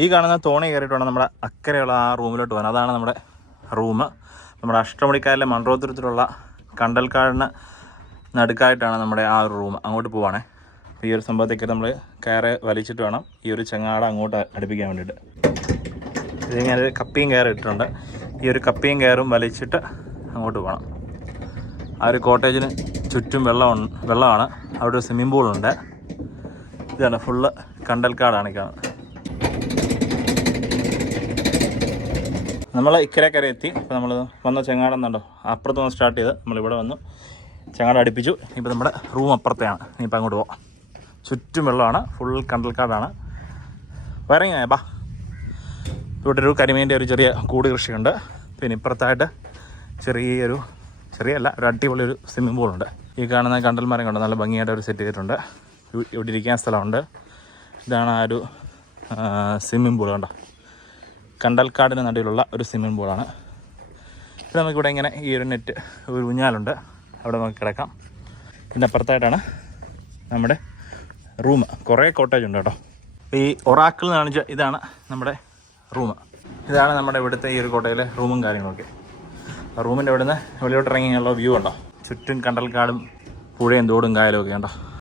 ഈ കാണുന്ന തോണി കയറിയിട്ട് വേണം നമ്മുടെ അക്കരെയുള്ള ആ റൂമിലോട്ട് പോകാൻ. അതാണ് നമ്മുടെ റൂം. നമ്മുടെ അഷ്ടമുടിക്കായലിലെ മൺറോത്തുരത്തിലുള്ള കണ്ടൽക്കാടിന് നടുക്കായിട്ടാണ് നമ്മുടെ ആ ഒരു റൂം. അങ്ങോട്ട് പോവാണേ. ഈ ഒരു സംഭവത്തേക്ക് നമ്മൾ കയറ് വലിച്ചിട്ട് വേണം ഈ ഒരു ചെങ്ങാട അങ്ങോട്ട് അടുപ്പിക്കാൻ വേണ്ടിയിട്ട്. ഇതിങ്ങനെ കപ്പിയും കയറ് ഇട്ടിട്ടുണ്ട്. ഈ ഒരു കപ്പിയും കയറും വലിച്ചിട്ട് അങ്ങോട്ട് പോകണം. ആ ഒരു കോട്ടേജിന് ചുറ്റും വെള്ളമാണ്. അവിടെ ഒരു സ്വിമ്മിംഗ് പൂളുണ്ട്. ഇതാണ് ഫുള്ള് കണ്ടൽക്കാടാണ് ഈ കാണുന്നത്. നമ്മൾ ഇക്കരെ എത്തി. ഇപ്പോൾ നമ്മൾ വന്ന ചെങ്ങാടം എന്നുണ്ടോ അപ്പുറത്ത് നിന്ന് സ്റ്റാർട്ട് ചെയ്ത് നമ്മളിവിടെ വന്നു ചെങ്ങാടം അടുപ്പിച്ചു. ഇപ്പോൾ നമ്മുടെ റൂം അപ്പുറത്തെയാണ്. ഇനിയിപ്പോൾ അങ്ങോട്ട് പോകാം. ചുറ്റും വെള്ളമാണ്. ഫുൾ കണ്ടൽക്കാടാണ്. വരങ്ങ ബാ. ഇവിടെ ഒരു കരിമീൻ്റെ ഒരു ചെറിയ കൂട് കൃഷിയുണ്ട്. പിന്നെ ഇപ്പുറത്തായിട്ട് ചെറിയല്ല ഒരു അടിപൊളി ഒരു സ്വിമ്മിംഗ് പൂളുണ്ട്. ഈ കാണുന്ന കണ്ടൽമരം കണ്ട് നല്ല ഭംഗിയായിട്ട് ഒരു സെറ്റ് ചെയ്തിട്ടുണ്ട്. ഇവിടെ ഇരിക്കാൻ സ്ഥലമുണ്ട്. ഇതാണ് ആ ഒരു സ്വിമ്മിംഗ് പൂൾ. കണ്ടോ, കണ്ടൽക്കാടിന് നടുവിലുള്ള ഒരു സ്വിമ്മിംഗ് പൂളാണ്. ഇവിടെ നമുക്കിവിടെ ഇങ്ങനെ ഈ ഒരു നെറ്റ് ഒരു ഊഞ്ഞാലുണ്ട്. അവിടെ നമുക്ക് കിടക്കാം. ഇതിൻ്റെ അപ്പുറത്തായിട്ടാണ് നമ്മുടെ റൂം. കുറേ കോട്ടേജ് ഉണ്ട് കേട്ടോ. ഈ ഒറാക്കിൾ എന്ന് കാണിച്ച ഇതാണ് നമ്മുടെ റൂം. ഇതാണ് നമ്മുടെ ഇവിടുത്തെ ഈ ഒരു കോട്ടയിലെ റൂമും കാര്യങ്ങളൊക്കെ. ആ റൂമിൻ്റെ അവിടെ നിന്ന് വെളിയോട്ട് ഇറങ്ങിയുള്ള വ്യൂ ഉണ്ടോ. ചുറ്റും കണ്ടൽക്കാടും പുഴയും തോടും കായലും ഒക്കെ ഉണ്ടോ.